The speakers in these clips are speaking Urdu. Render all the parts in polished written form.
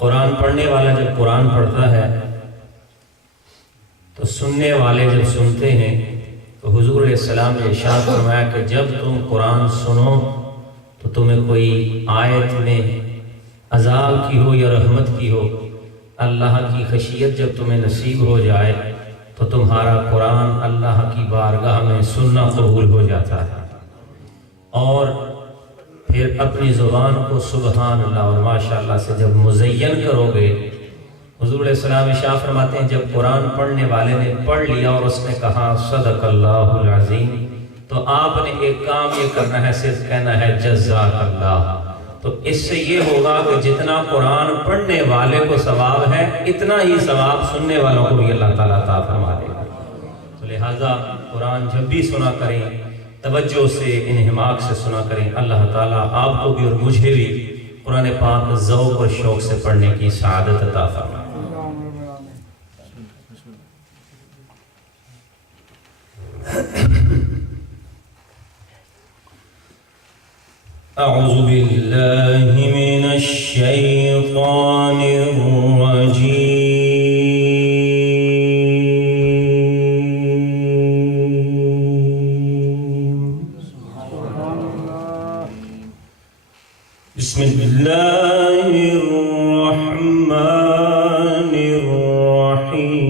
قرآن پڑھنے والا جب قرآن پڑھتا ہے تو سننے والے جب سنتے ہیں تو حضور علیہ السلام نے ارشاد فرمایا کہ جب تم قرآن سنو تو تمہیں کوئی آیت میں عذاب کی ہو یا رحمت کی ہو، اللہ کی خشیت جب تمہیں نصیب ہو جائے تو تمہارا قرآن اللہ کی بارگاہ میں سننا قبول ہو جاتا ہے، اور پھر اپنی زبان کو سبحان اللہ اور ماشاءاللہ سے جب مزین کرو گے، حضور علیہ السلام ارشاد فرماتے ہیں جب قرآن پڑھنے والے نے پڑھ لیا اور اس نے کہا صدق اللہ العظیم، تو آپ نے ایک کام یہ کرنا ہے، صرف کہنا ہے جزاک اللہ۔ تو اس سے یہ ہوگا کہ جتنا قرآن پڑھنے والے کو ثواب ہے اتنا ہی ثواب سننے والوں کو بھی اللہ تعالیٰ عطا فرما دے گا۔ تو لہٰذا قرآن جب بھی سنا کریں توجہ سے، انہماک سے سنا کریں۔ اللہ تعالیٰ آپ کو بھی اور مجھے بھی قرآن پاک ذوق اور شوق سے پڑھنے کی سعادت عطا فرمائے۔ اعوذ باللہ من الشیطان الرجیم، بسم اللہ الرحمن الرحیم۔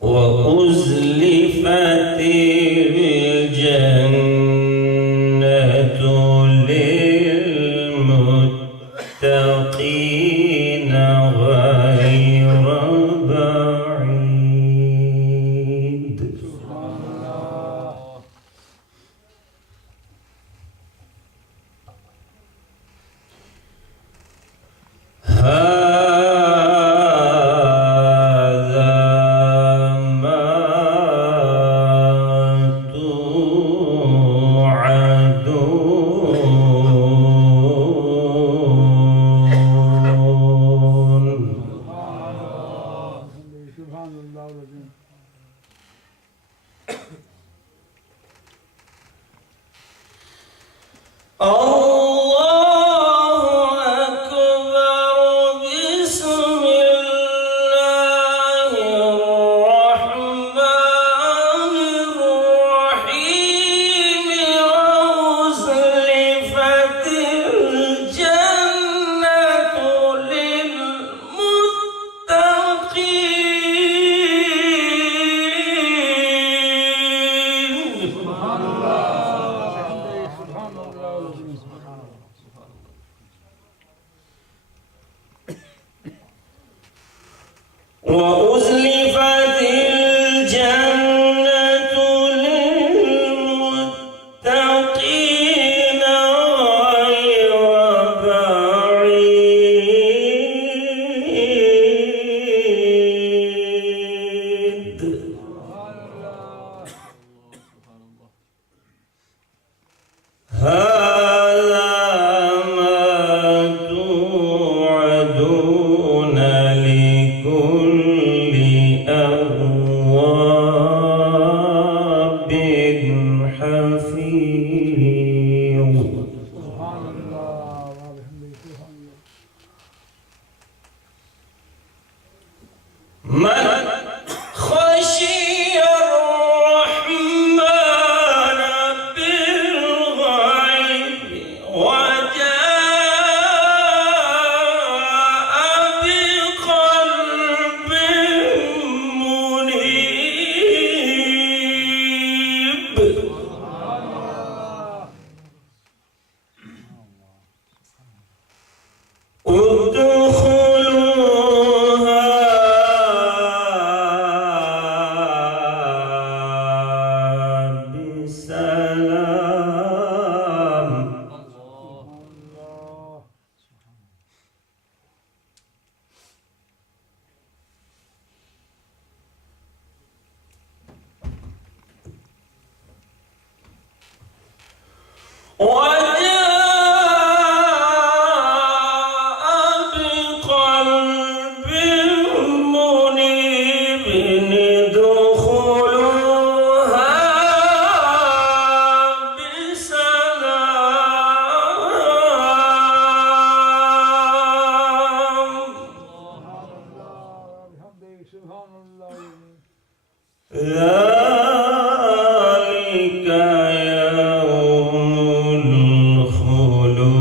وَأُزْلِفَتِ الْجَنَّةُ لِلْمُتَّقِينَ غَيْرَ بَعِيدٍ۔ وَأُزْلِفَتِ الْجَنَّةُ لِلْمُتَّقِينَ غَيْرَ بَعِيدٍ۔ هَذَا مَا تُوعَدُونَ لِكُلِّ أَوَّابٍ حَفِيظٍ۔ من خشي الرحمن بالغيب وجاء بقلب منيب، ادخلوها بسلام۔ وجاء بقلب منيب، ذلك يوم الخلود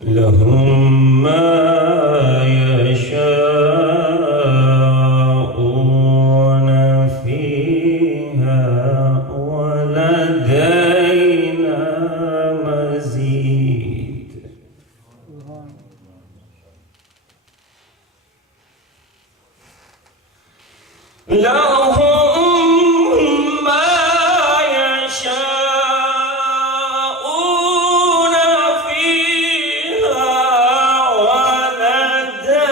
لهم ما يشاءون فيها ولدينا مزيد لهم ما يشاءون فيها ولدينا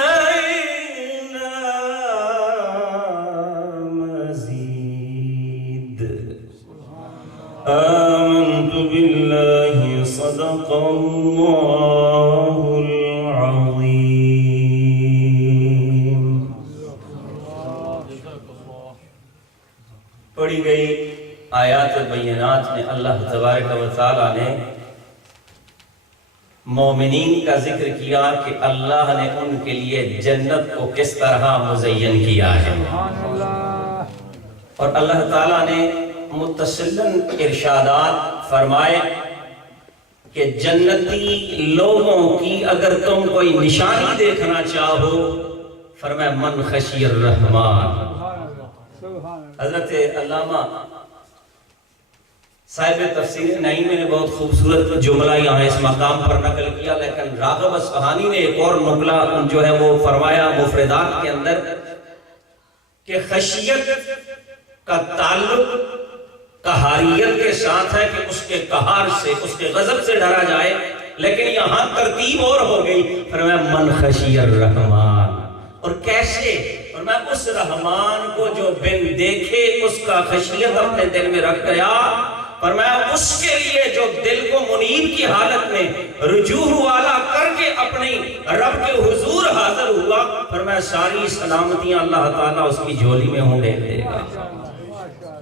مزيد آمنت بالله صدق الله العظيم. پڑھی گئی آیات بینات میں اللہ تبارک و تعالیٰ نے مومنین کا ذکر کیا کہ اللہ نے ان کے لیے جنت کو کس طرح مزین کیا ہے، اور اللہ تعالیٰ نے متصلاً ارشادات فرمائے کہ جنتی لوگوں کی اگر تم کوئی نشانی دیکھنا چاہو فرمایا من خشی الرحمن. حضرت علامہ صاحب تفسیر نعیمی نے بہت خوبصورت جملہ یہاں اس مقام پر نقل کیا، لیکن راغب اصفہانی نے ایک اور نقلہ جو ہے وہ فرمایا مفردات کے اندر کہ خشیت کا تعلق قہاریت کے ساتھ ہے کہ اس کے قہار سے، اس کے غضب سے ڈرا جائے، لیکن یہاں ترتیب اور ہو گئی، فرمایا من خشی الرحمن. اور کیسے؟ فرمایا اس رحمان کو جو بن دیکھے اس کا خشیت اپنے دل میں رکھ گیا، فرمایا اس کے لیے جو دل کو منیب کی حالت میں رجوع والا کر کے اپنی رب کے حضور حاضر ہوا، فرمایا ساری سلامتیاں اللہ تعالیٰ اس کی جھولی میں ہوں دے گا.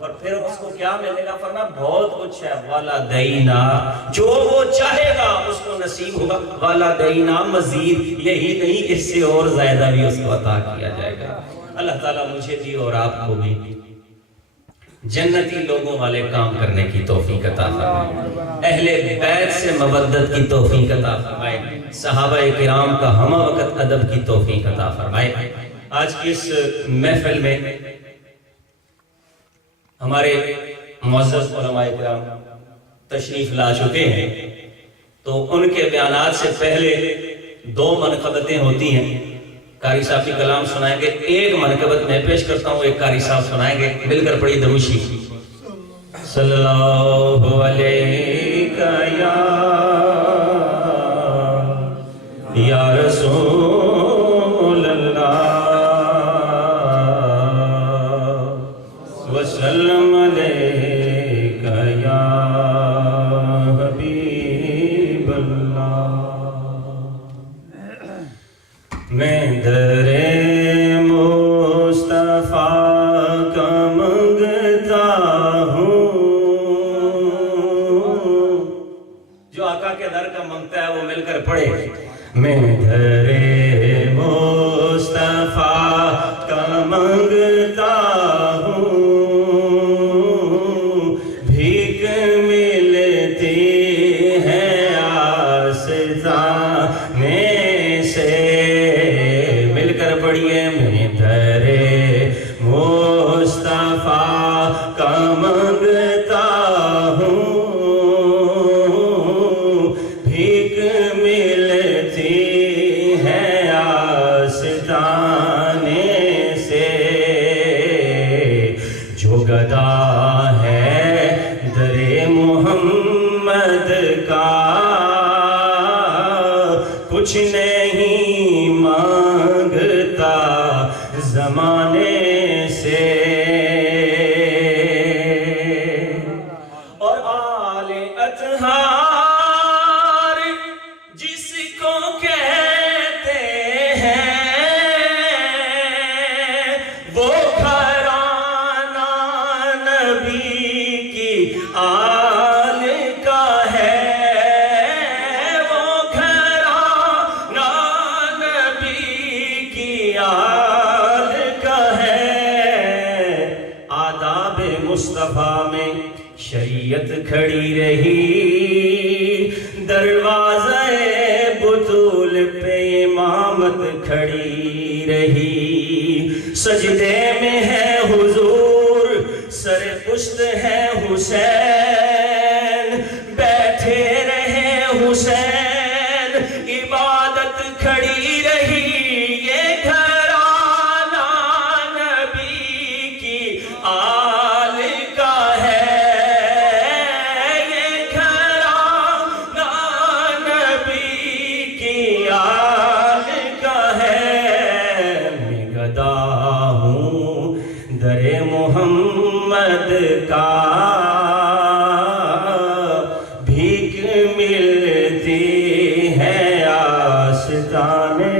اور پھر اس کو کیا ملے گا؟ فرمایا بہت کچھ ہے، والدینا، جو وہ چاہے گا اس کو نصیب ہوگا، والدینا مزید، یہی نہیں اس سے اور زیادہ بھی اس کو عطا کیا جائے گا. اللہ تعالیٰ مجھے بھی اور آپ کو بھی جنتی لوگوں والے کام کرنے کی توفیق عطا فرمائے، اہل بیت سے مودت کی توفیق عطا فرمائے، صحابہ کرام کا ہمہ وقت ادب کی توفیق عطا فرمائے. آج کی اس محفل میں ہمارے معزز علماء کرام تشریف لا چکے ہیں، تو ان کے بیانات سے پہلے دو منقبتیں ہوتی ہیں. قاری صاحب کی کلام سنائیں گے، ایک منقبت میں پیش کرتا ہوں، ایک قاری صاحب سنائیں گے، مل کر پڑھی درود شریف. صلی اللہ علیہ یا رسول اللہ وسلم علیک یا حبیب اللہ. میں در مصطفیٰ کا منگتا ہوں، جو آقا کے در کا منگتا ہے وہ مل کر پڑھے. میں در مصطفیٰ کا منگتا ہوں، بھیک ملتی ہے آستانے سے. مل کر پڑھیے. میں در مصطفیٰ کا منگتا ہوں، بھیک ملتی ہے آستانے سے. جو گدا ہے در محمد کا کچھ نہیں مانگتا زمانے سے. اور آل اطہار جس کو کہتے ہیں وہ گھرانہ نبی کی آل کھڑی رہی، دروازہ بطول پہ امامت کھڑی رہی، سجدے میں ہے حضور سر پشت ہے حسین، بیٹھے رہے حسین عبادت کھڑی رہی، یہ گھرانہ نبی کی آل کا ہے، یہ گھرانہ نبی کی آل کا ہے، میں گدا ہوں در محمد کا، بھیک ملتی ہے آستانے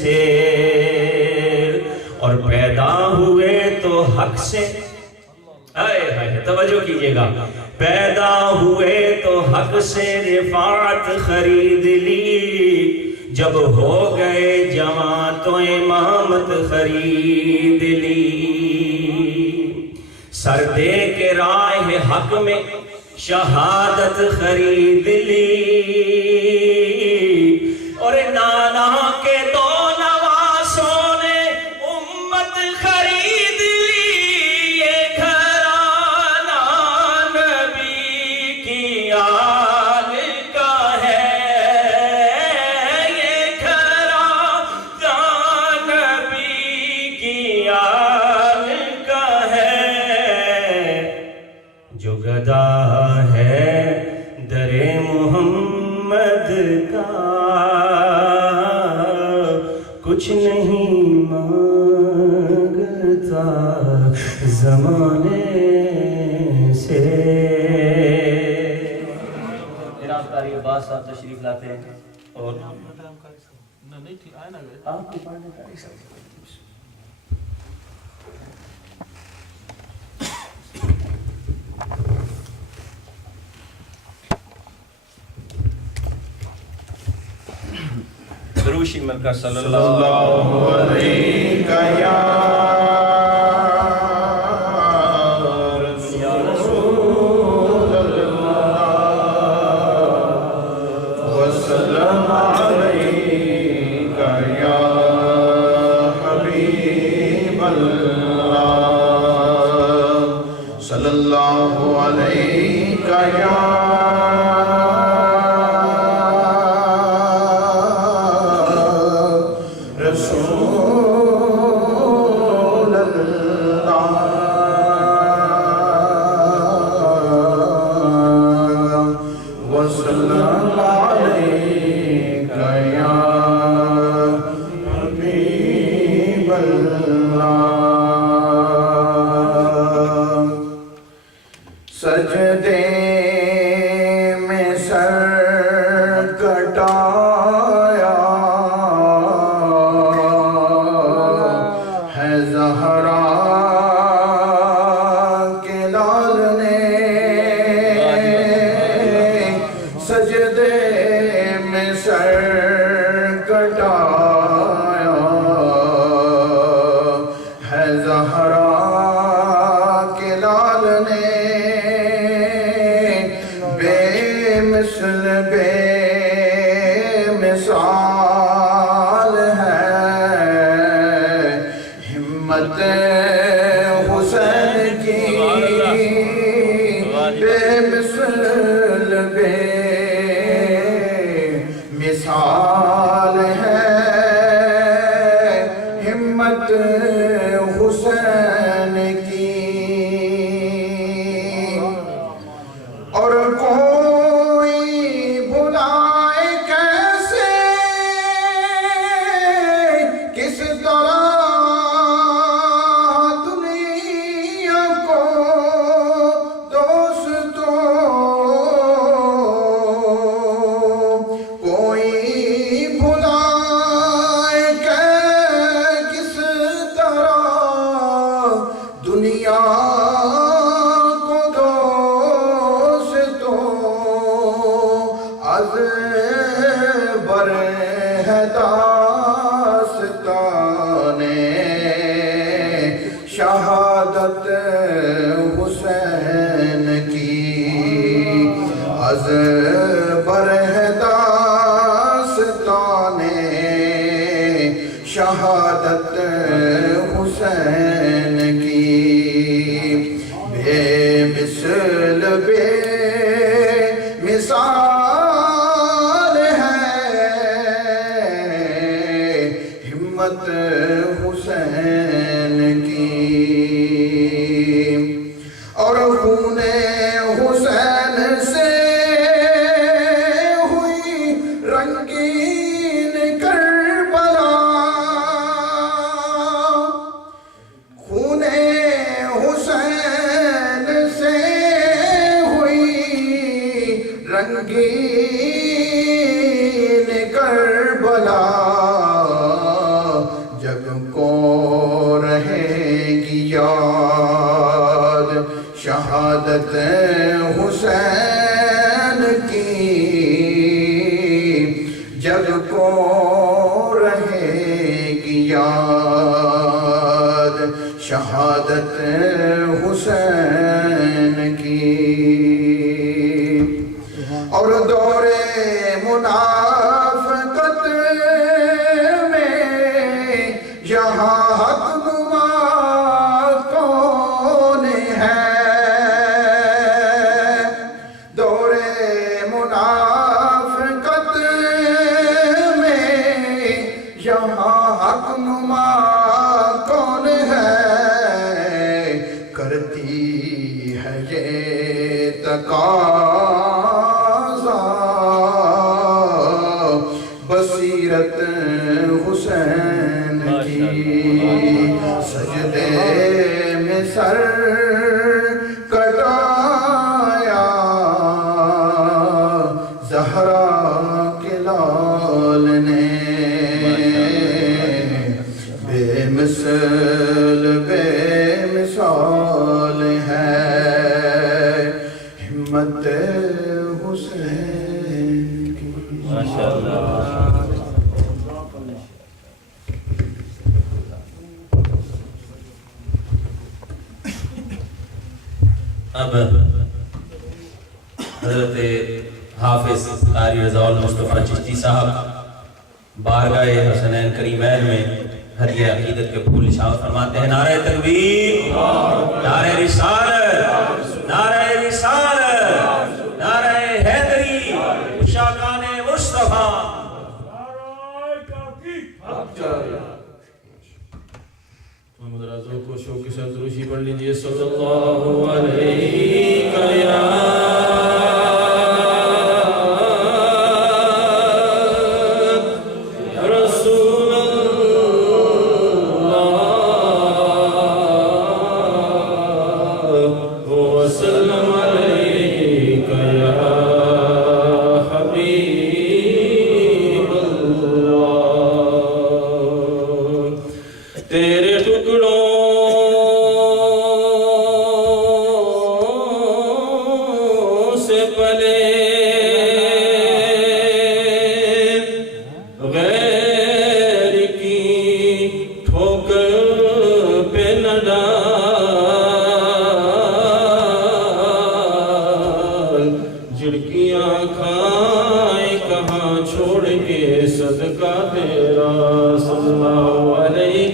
سے، اور پیدا ہوئے تو حق سے، توجہ کیجئے گا، پیدا ہوئے تو حق سے رفعت خرید لی، جب ہو گئے جوان تو امامت خرید لی، سر دے کے راہ حق میں شہادت خرید لی، اور نانا کے دو نواسوں نے امت خرید لی، یہ گھرانہ نبی کی آل کا ہے، یہ گھرانہ نبی کی آل کا ہے، جو گدا ہے در محمد کا، کچھ نہیں مانگتا زمانے سے۔ جناب قاری عباس صاحب تشریف لاتے ہیں اور آپ کی پڑھنے قاری صاحب دروشی مرکز صلی اللہ علیہ یا رسول اللہ وسلم علیک یا حبیب اللہ صلی اللہ علیک یا سجدے میں سر کٹایا ہے زہرا کے لال نے، سجدے میں سر کٹایا ہے زہرا کے لال نے، بے مثال ہے ہمت حسین کی، بے مثل بے مثال ہے ہمت حسین کی، اور کوئی بھلا از برہ داستان شہادت حسین کی بے مثل بے مثال ہے ہمت حسین کی اور خون حسین سے ہوئی رنگین کربلا خون حسین سے ہوئی رنگین کربلا جگ کو رہے گی یاد شہادت حسین کی جگ کو رہے گی یاد شہادت حسین کی اور دور منافقت میں یہاں حق نما کون ہے دور منافقت میں یہاں حق نما کون ہے کرتی ہے یہ تقاضا بصیرت حسین کی سجدے میں سر کٹایا زہرا کے لال نے بے مثل بے مثال ہے ہمت حسین کی ماشاءاللہ اب حضرت حافظ قاری رضا المصطفیٰ چشتی صاحب بارگاہ حسنین کریمین میں ہدیہ عقیدت کے پھول نشان فرماتے ہیں نعرہ تکبیر نعرہ رسالت نعرہ رسالت نعرہ حیدری اشاقان مصطفیٰ مدرازوں کو شوق کے ساتھ دروشی پڑھ لیجئے صلی اللہ علیہ یا رسول اللہ وسلم علیہ یا حبیب اللہ تیرے سے پلے غیر کی ٹھوکر پہ نہ ڈال جھڑکیاں کھائیں کہاں چھوڑ کے صدقہ تیرا صلی اللہ علیہ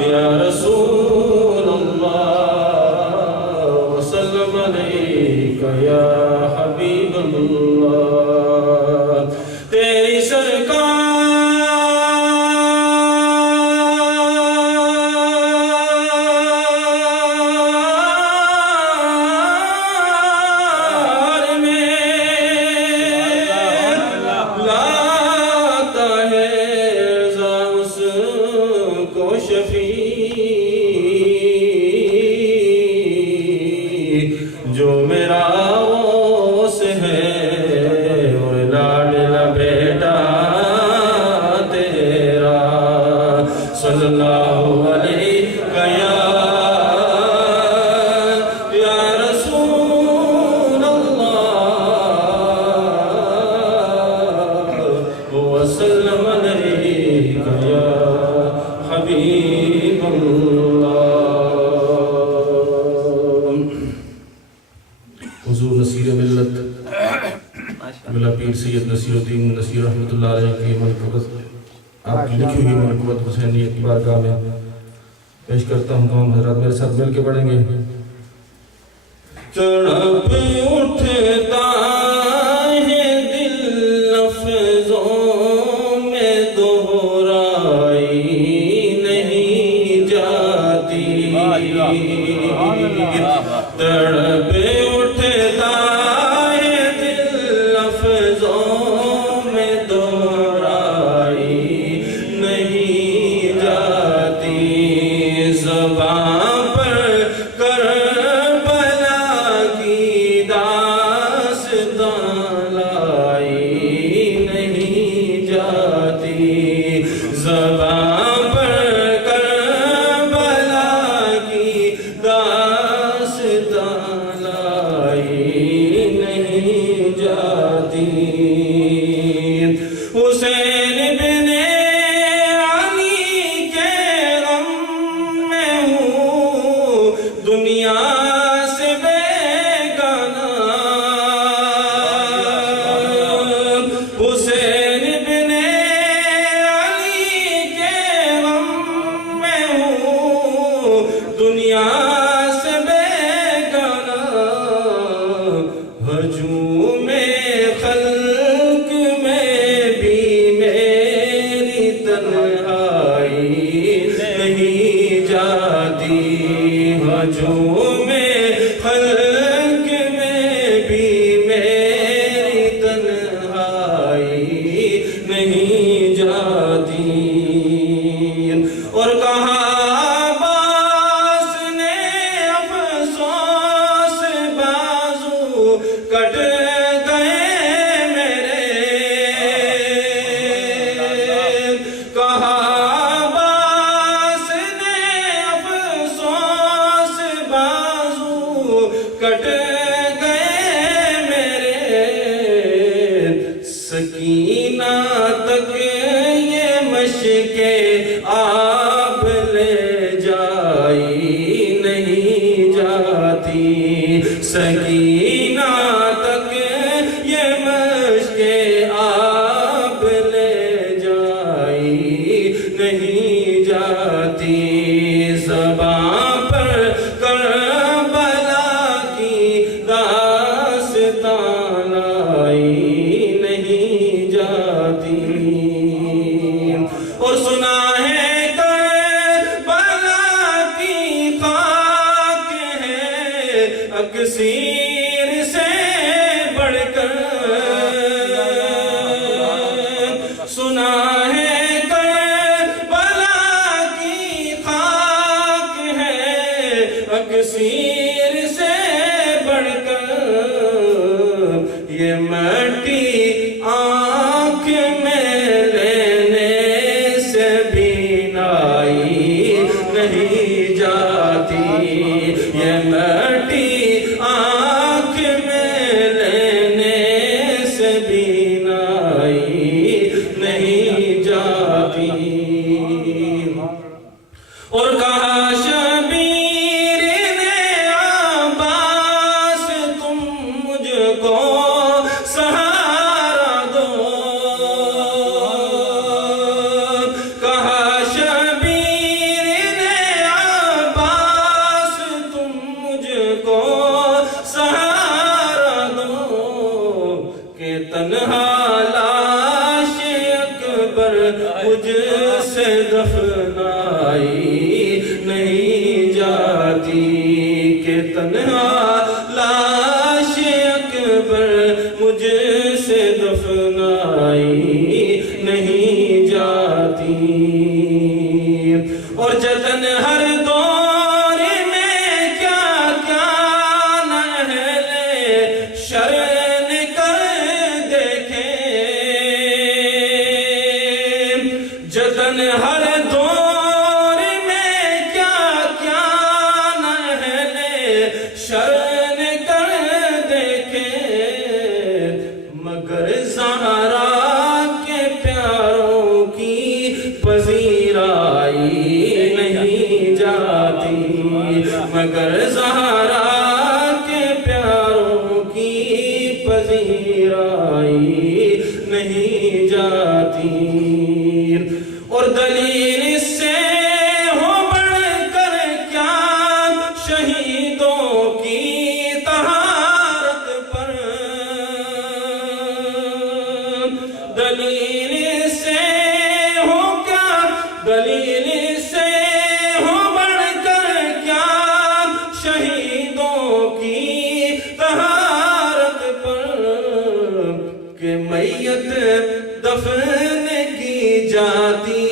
یا رسول اللہ وسلم علیہ یا حبیب اللہ تیری سرکار میں لاتا ہے رضا اس کو شفیع جو میرا غوث ہے حضور نصیر ملت ملا پیر سید نصیر الدین نصیر رحمۃ اللہ علیہ کی منقبت آپ کی لکھی ہوئی منقبت حسینیت کی بارگاہ میں پیش کرتا ہوں. تمام حضرات میرے ساتھ مل کے پڑھیں گے. تڑپ اٹھتا ہے دل لفظوں میں دہرائی نہیں جاتی. تڑپ اٹھتا ہے دل لفظوں میں دہرائی نہیں جاتی. زبان پر کربلا کی داستان لائی نہیں جاتی. زبان پر کربلا کی داستان لائی نہیں جاتی. حسین بن علی کے غم میں ہوں دنیا سے بیگانہ. حسین بن علی کے غم میں ہوں دنیا سے بیگانہ. ہجوم خلق میں بھی میری تنہائی نہیں جاتی. ہجوم خلق میں بھی میری تنہائی نہیں جاتی. اور کہا عباس نے افسوس بازو کٹ گئے میرے. کہا عباس نے افسوس بازو کٹ گئے میرے. سکینہ تک یہ مشکیں آپ لے جائی نہیں جاتی. سکینہ تک یہ مشکیں آپ لے جائی نہیں جاتی. زبان پر کربلا کی داستان لائی نہیں جاتی. اور سنا ہے کربلا کی خاک ہے اکسیر سے بڑھ کر. سنا ہے کربلا کی خاک ہے اکسیر سے بڑھ کر. یہ مٹی آنکھ میں لینے سے بینائی نہیں جاتی. یہ مٹی آنکھ میں لینے سے بینائی نہیں جاتی. اور کہا شبیر نے عباس تم مجھ کو سہارا دو. کہا شبیر نے عباس تم مجھ کو سہارا دو. کہ تنہا لاش اکبر مجھ سے دفنائی نہیں جاتی. کہ تنہا لاش اکبر مجھ سے دفنائی نہیں جاتی. اور جتن ہر دور میں کیا کیا نہ اہل شر نے کر دیکھے. جتن ہر دور میں کیا کیا نہ اہل شر نے کر دیکھے. مگر زہرا کے پیاروں کی پذیرائی نہیں جاتی. مگر زہرا کے پیاروں پذیرائی نہیں جاتی، اور دلیل اس سے ہو بڑھ کر کیا شہیدوں کی طہارت پر، دلیل اس سے ہو کیا، دلیل اس سے ہو بڑھ کر کیا شہیدوں کی طہارت پر، کہ میت دفن کی جاتی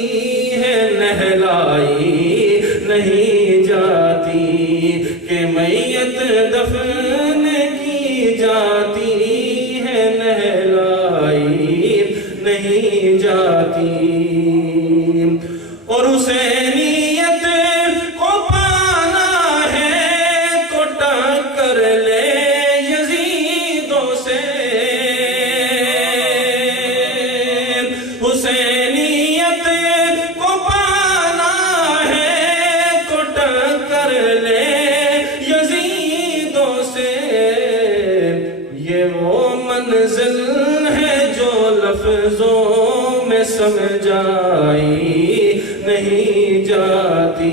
ہے نہلائی نہیں جاتی، کہ میت دفن کی جاتی ہے نہلائی نہیں جاتی، اور حسینیت کو پانا ہے تو ٹکر لے یزیدوں سے، حسینیت کو پانا ہے تو ٹکر لے یزیدوں سے، یہ وہ منزل ہے جو لفظوں میں سمجھائی نہیں جاتی،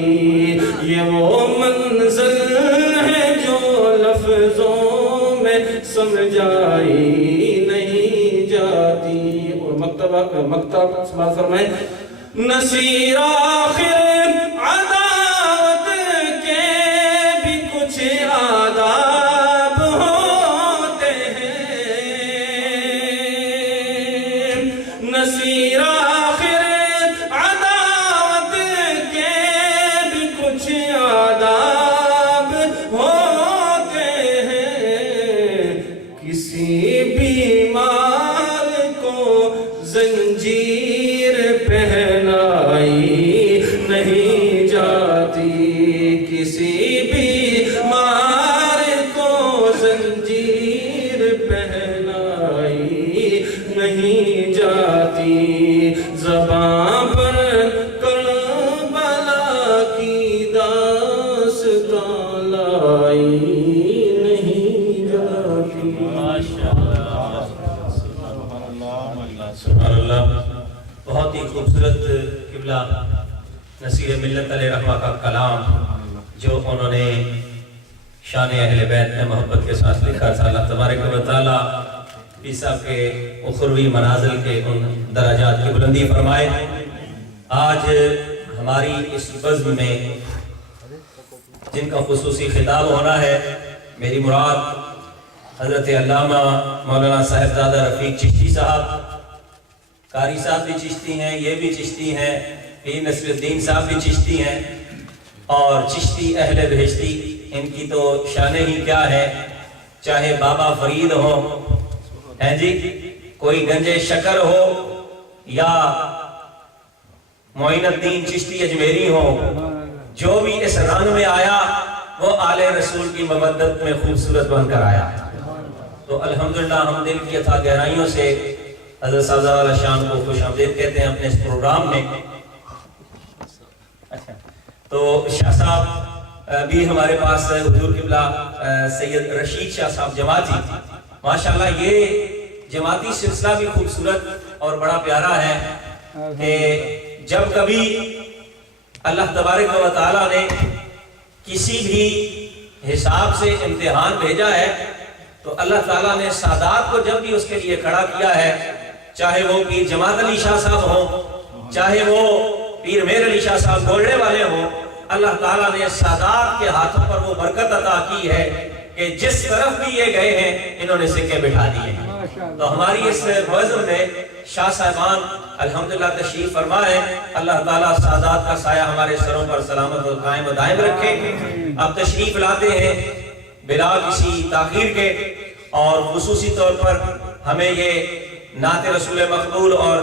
یہ وہ منزل ہے جو لفظوں میں سمجھائی نہیں جاتی، اور مکتب سماعت فرمائیں، نصیر آخر عداوت کے بھی کچھ آداب ہوتے ہیں، نصیر آخر عداوت کے بھی کچھ آداب ہوتے ہیں، کسی بیمار کو زنجیر پہنائی نہیں جاتی، کسی بیمار کو زنجیر پہنائی نہیں جاتی، زباں پر کربلا کی داستان لائی نہیں جاتی۔ سبحان اللہ، بہت ہی خوبصورت قبلہ نصیر ملت علیہ رحمہ کا کلام جو انہوں نے شان اہل بیت میں محبت کے ساتھ لکھا تھا۔ اللہ تبارک و تعالیٰ پیر صاحب کے اخروی منازل کے ان درجات کی بلندی فرمائے۔ آج ہماری اس بزم میں جن کا خصوصی خطاب ہونا ہے، میری مراد حضرت علامہ مولانا صاحبزادہ رفیق چشتی صاحب، قاری صاحب بھی چشتی ہیں، یہ بھی چشتی ہیں، پیر نصر الدین صاحب بھی چشتی ہیں، اور چشتی اہل بہشتی، ان کی تو شانیں ہی کیا ہے، چاہے بابا فرید ہو، ہیں جی، کوئی گنج شکر ہو، یا معین الدین چشتی اجمیری ہو، جو بھی اس رنگ میں آیا وہ آل رسول کی مودت میں خوبصورت بن کر آیا۔ تو الحمدللہ ہم دل کی اتھا گہرائیوں سے حضرت صاحبزادہ علیہ شان کو خوش آمدید کہتے ہیں اپنے اس پروگرام میں۔ تو شاہ صاحب بھی ہمارے پاس حضور قبلہ سید رشید شاہ صاحب جماعتی، ماشاءاللہ یہ جماعتی سلسلہ بھی خوبصورت اور بڑا پیارا ہے کہ جب کبھی اللہ تبارک و تعالیٰ نے کسی بھی حساب سے امتحان بھیجا ہے تو اللہ تعالیٰ نے سادات کو جب بھی اس کے لیے کھڑا کیا ہے، چاہے وہ پیر جماعت علی شاہ صاحب ہوں، چاہے وہ پیر میر علی شاہ صاحب گولڑے والے ہوں، اللہ تعالیٰ نے سادات کے ہاتھوں پر وہ برکت عطا کی ہے کہ جس طرف بھی یہ گئے ہیں انہوں نے سکے بٹھا دیے ہیں۔ تو ہماری اس بزم میں شاہ صاحبان الحمدللہ تشریف فرما ہے، اللہ تعالیٰ سادات کا سایہ ہمارے سروں پر سلامت و قائم و دائم رکھے۔ اب تشریف لاتے ہیں بلا کسی تاخیر کے، اور خصوصی طور پر ہمیں یہ نعت رسول مقبول اور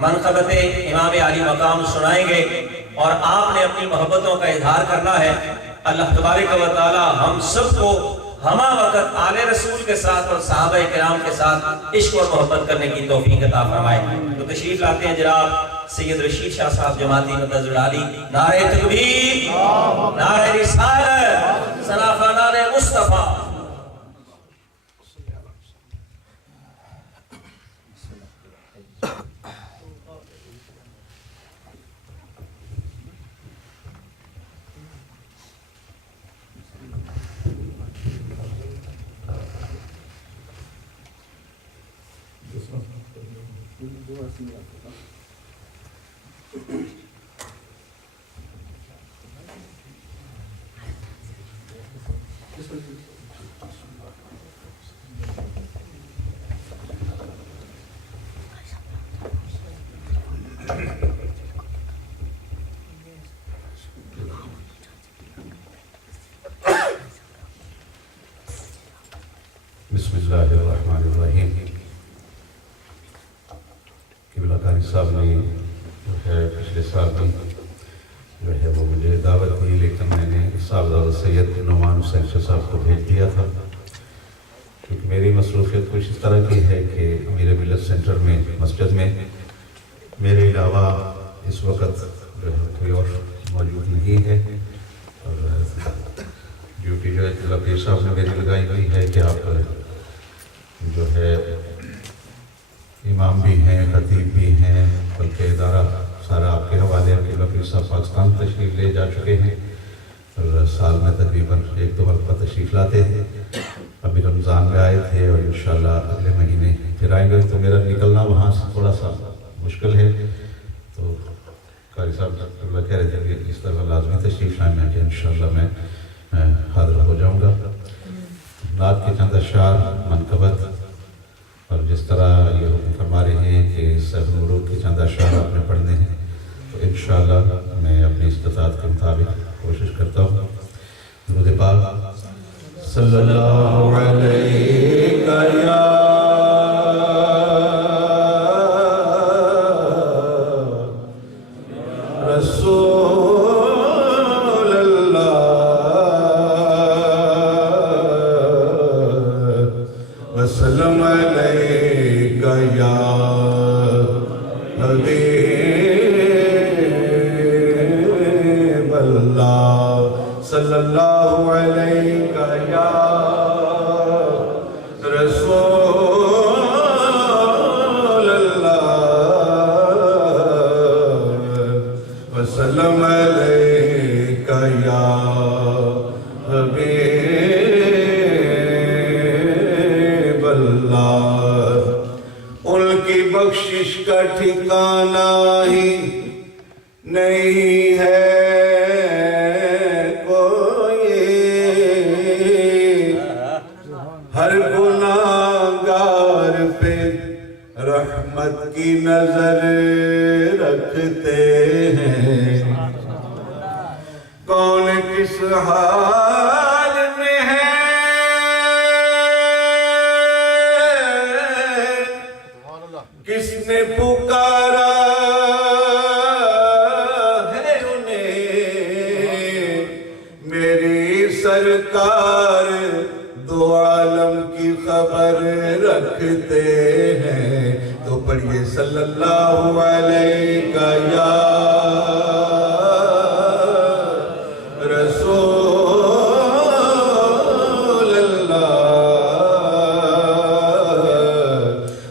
منقبت امام علی مقام سنائیں گے، اور آپ نے اپنی محبتوں کا اظہار کرنا ہے۔ اللہ تبارک و تعالی ہم سب کو ہمہ وقت آل رسول کے ساتھ اور صحابہ کرام کے ساتھ عشق اور محبت کرنے کی توفیق عطا فرمائے۔ تو تشریف لاتے ہیں جناب سید رشید شاہ صاحب جماعتی مدد العالی، نعرہ تکبیر، نعرہ رسالت، سنافہ نعرہ مصطفیٰ۔ بسم اللہ الرحمن الرحیم. قبلہ قاری صاحب نے جو ہے پچھلے سال بھی جو ہے وہ مجھے دعوت دی، لیکن میں نے صاحبزادہ سید نعمان حسین شاہ صاحب کو بھیج دیا تھا، کیونکہ میری مصروفیت کچھ اس طرح کی ہے کہ امیر ملت سینٹر میں مسجد میں میرے علاوہ اس وقت جو ہے کوئی اور موجود نہیں ہے، اور ڈیوٹی جو ہے ضلع پیر صاحب نے میری لگائی ہوئی ہے کہ آپ جو ہے امام بھی ہیں، خطیب بھی ہیں، بلکہ ادارہ سارا آپ کے حوالے ہے. ضلع پیر صاحب پاکستان تشریف لے جا چکے ہیں اور سال میں تقریباً 1-2 مرتبہ تشریف لاتے ہیں. ابھی رمضان میں آئے تھے اور انشاءاللہ اگلے مہینے پھر آئیں گے، تو میرا نکلنا وہاں سے تھوڑا سا مشکل ہے. تو قاری صاحب کہہ رہے تھے کہ اس طرح لازمی تشریف لائیں، میں کہ انشاءاللہ میں حاضر ہو جاؤں گا. نعت کے چند اشعار منقبت، اور جس طرح یہ حکم فرما رہے ہیں کہ سب نوروں کے چند اشعار آپ نے پڑھنے ہیں، تو انشاءاللہ میں اپنی استطاعت کے مطابق کوشش کرتا ہوں. درود پاک صلی اللہ علیہ یا رسول اللہ وسلم علیکہ یا حبیب اللہ صلی اللہ علیہ یا رسول اللہ وسلم علیکہ یا حبیب اللہ. ان کی بخشش کا ٹھکانہ ہی نہیں ہے کوئی، ہر گناہگار پہ رحمت کی نظر رکھتے ہیں. کون کس حال میں ہے کس نے پکارا ہے انہیں، میری سرکار دو عالم کی خبر رکھتے ہیں. تو پڑھیے صلی اللہ علیہ یا رسول اللہ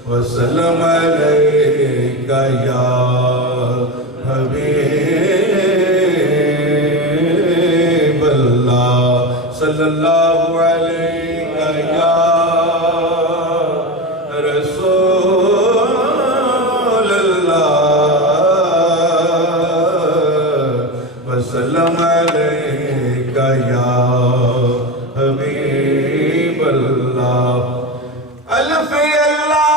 وسلم علیکہ یا حبیب اللہ صلی اللہ علیہ یا رسول اللہ وسلم علیکہ یا حبیب اللہ. الف اللہ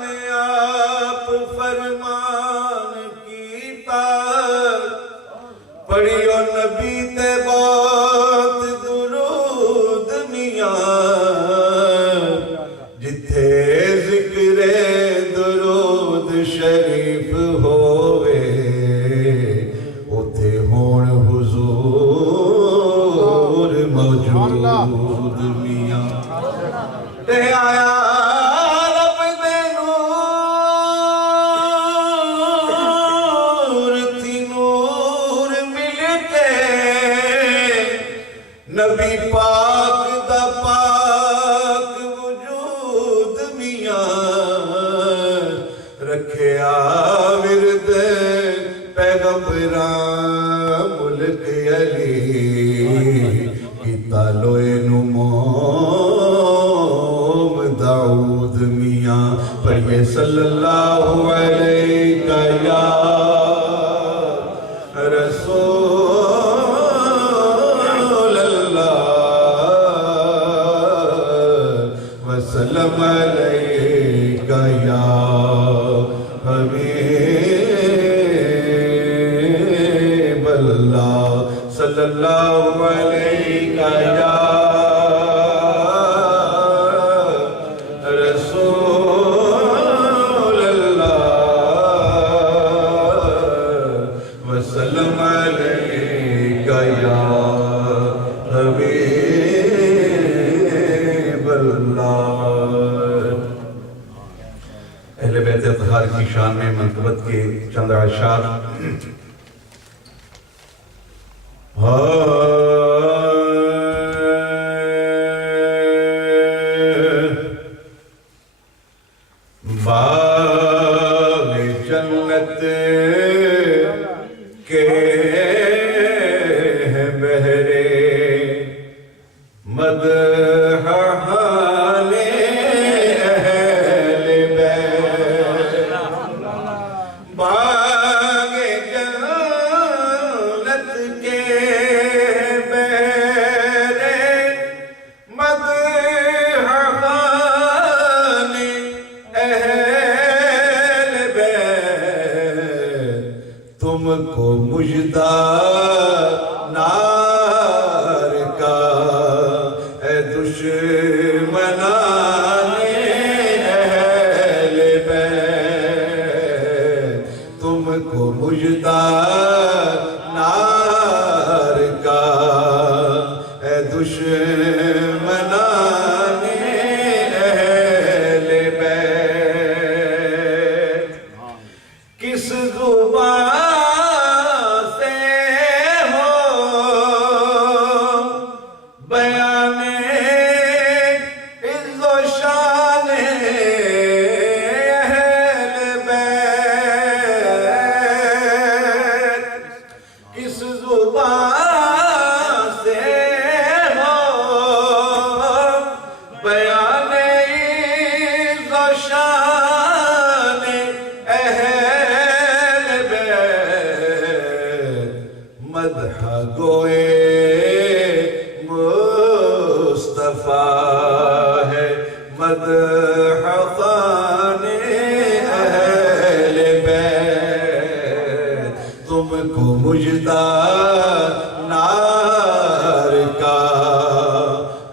نے آپ فرمان کیتا، پڑھیو نبی تے بہت درود میاں، جتھے ذکر درود شریف ہووے اوتھے ہون حضور موجود میاں. تے آیا رب دے نور تھی نور مل کے، نبی پاک دا پاک وجود میاں، رکھیا ورد پیغمبراں ملک علی، کیتا لوئے صلی اللہ علیہ یا رسول اللہ وسلم علیہ یا حبیب اللہ صلی اللہ علیہ یا اہل بیت اطہار کی شان میں منقبت کے چند اشعار باغ جنت کے بہرے مدح تم کو مجدہ نار کا اے دشمنان اہل بیت تم کو مجدہ نار کا اے دشمنان اہل بیت کس زبان مدح گوئے مصطفیٰ ہے مدح خوان اہل بیت تم کو مجدہ نار کا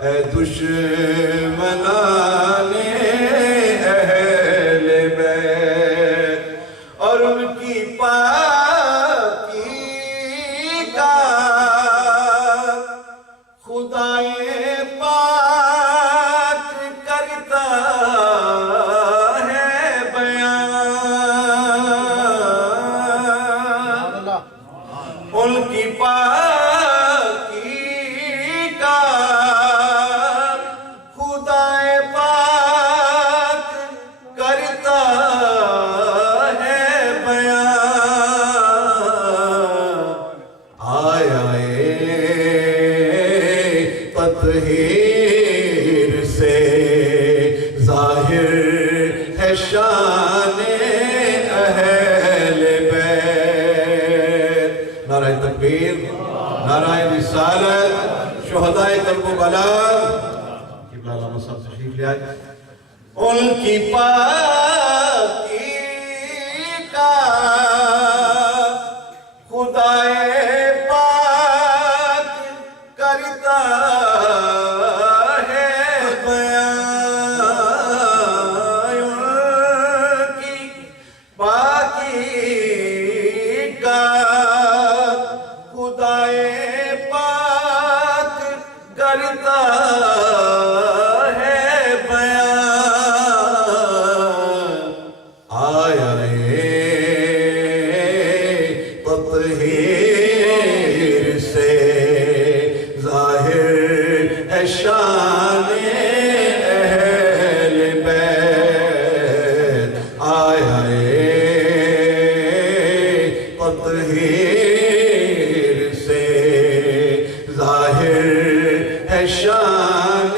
اے دشمنان اہل بیت اور ان کی خدائے پاک کرتا ہے بیان ان کی پاکی کا خدائے پاک کرتا ہے بیان آیا تطہیر سے ظاہر ہے شان اہل بیت نعرہ تکبیر نعرہ رسالت شہدائے کرب و بلاد قبلہ علامہ صاحب تشریف لے آئے ان کی پاکی کا خدائے پاک کرتا کرتا ہے بیان آیا تطہیر سے ظاہر ہے شان اہل بیت آیا تطہیر سے ظاہر ہے شان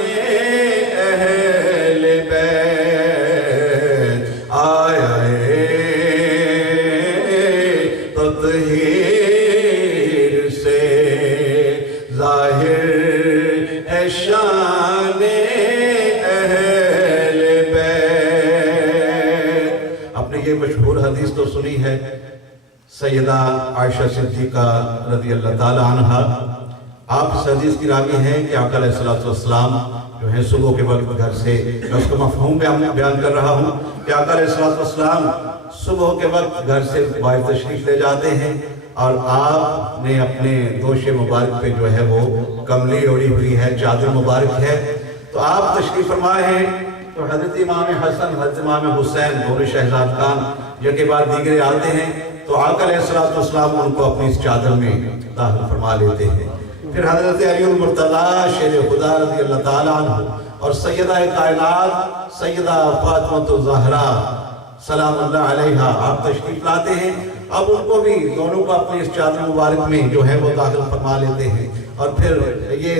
اہل بیت شان اہل بیت. آپ نے یہ مشہور حدیث تو سنی ہے سیدہ عائشہ صدیقہ رضی اللہ تعالی عنہ. آپ اس حدیث کی راوی ہیں کہ آقا علیہ السلام جو ہیں صبح کے وقت گھر سے، میں اس کا مفہوم بیان کر رہا ہوں کہ آقا علیہ السلام صبح کے وقت گھر سے باہر تشریف لے جاتے ہیں اور آپ نے اپنے دوش مبارک پہ جو ہے وہ کملی اوڑی ہوئی ہے، چادر مبارک ہے. تو آپ تشریف فرمائے ہیں تو حضرت امام حسن، حضرت امام حسین دونوں شہزاد خان یکے بعد دیگرے آتے ہیں تو آقا علیہ السلام ان کو اپنی اس چادر میں داخل فرما لیتے ہیں. پھر حضرت علی المرتضیٰ شیر خدا رضی اللہ تعالیٰ عنہ اور سیدہ کائنات سیدہ فاطمہ الزہرا سلام اللہ علیہا آپ تشریف لاتے ہیں. اب ان کو بھی دونوں کو اپنی اس چادر مبارک میں جو ہے وہ داخل فرما لیتے ہیں. اور پھر یہ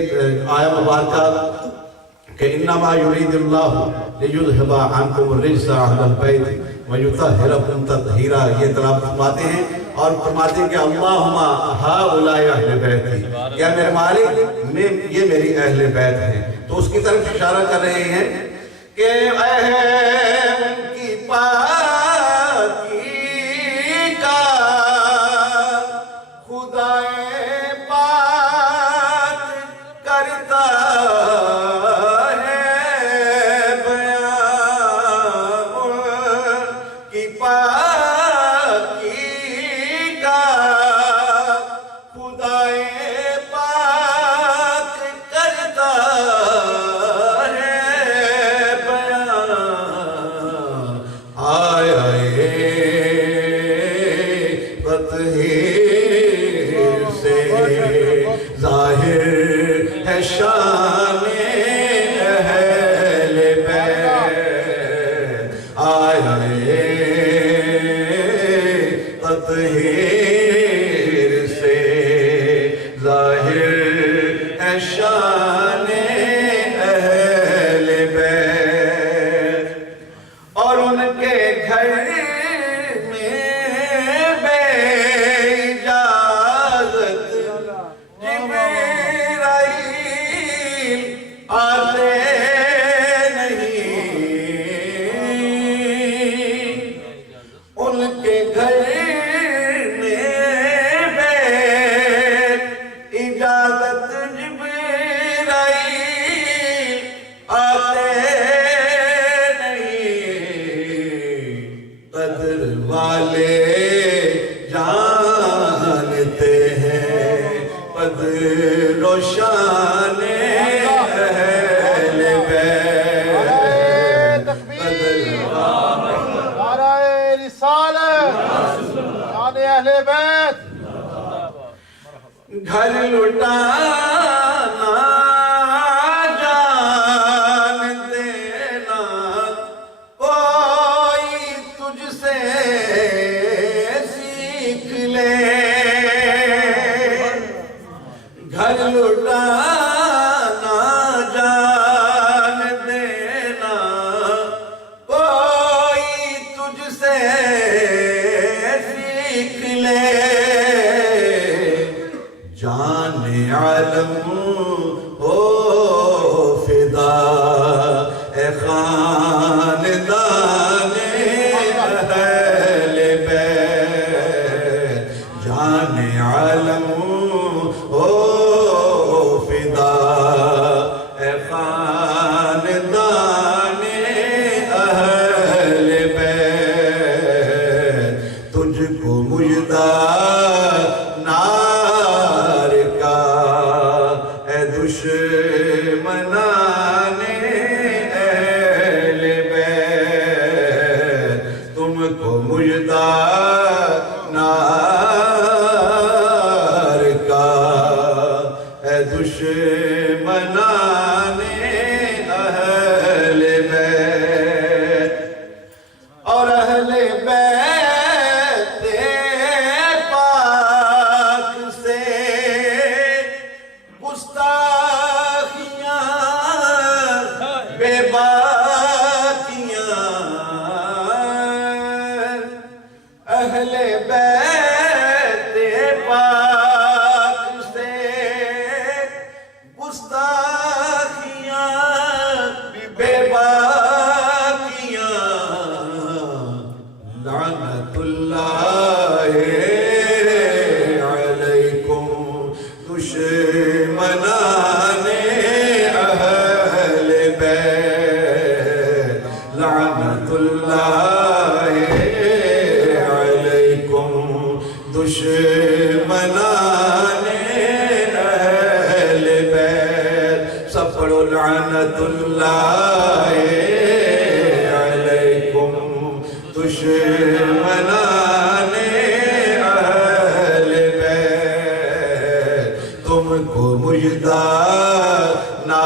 آیہ مبارکہ کہ انما یرید اللہ لیذھب عنکم الرجس اہل البیت ویطہرکم تطہیرا، یہ تلاوت فرماتے ہیں اور فرماتے ہیں کہ اللہم ہؤلاء اہل بیتی، کیا میرے مالک یہ میری اہل بیت ہیں. تو اس کی طرف اشارہ کر رہے ہیں کہ اے ان کی پاکی کا خدائے پاک کرتا ہے بیان کی پاکی کا خدائے پاک کرتا ہے بیان. آیا تطہیر سے ظاہر ہے شان اہل بیت. آیا تطہیر سے ظاہر ہے شان اہل بیت. اور ان کے گھر میں بے اجازت جبرائیل آتے نہیں. ان کے گھر میں بے اجازت جبرائیل آتے نہیں. قدر والے جانتے ہیں قدر و شان اہل بیت. نعرہ رسالت، شان اہل بیت. گھر لٹانا جان دینا کوئی تجھ سے سیکھ لے. گھر لٹانا جان دینا کوئی تجھ سے سیکھ لے. جان عالم ہو فدا اے خاندان اہل بیت. جان عالم ہو فدا اے خاندان اہل بیت. تجھ کو مجدہ نار کا اے دشمنان اہل بیت. تم کو مجدہ نار کا اے دشمنان اہل بیت. اور اہل بیت پاک سے گستاخیاں بے باکیاں. اہل بیت پاک سے گستاخیاں دشمنان اہل بیت لعنت اللہ علیکم دشمنان اہل بیت سب پڑھو لعنت اللہ علیکم دشمنان اہل بیت تم کو مجدہ نہ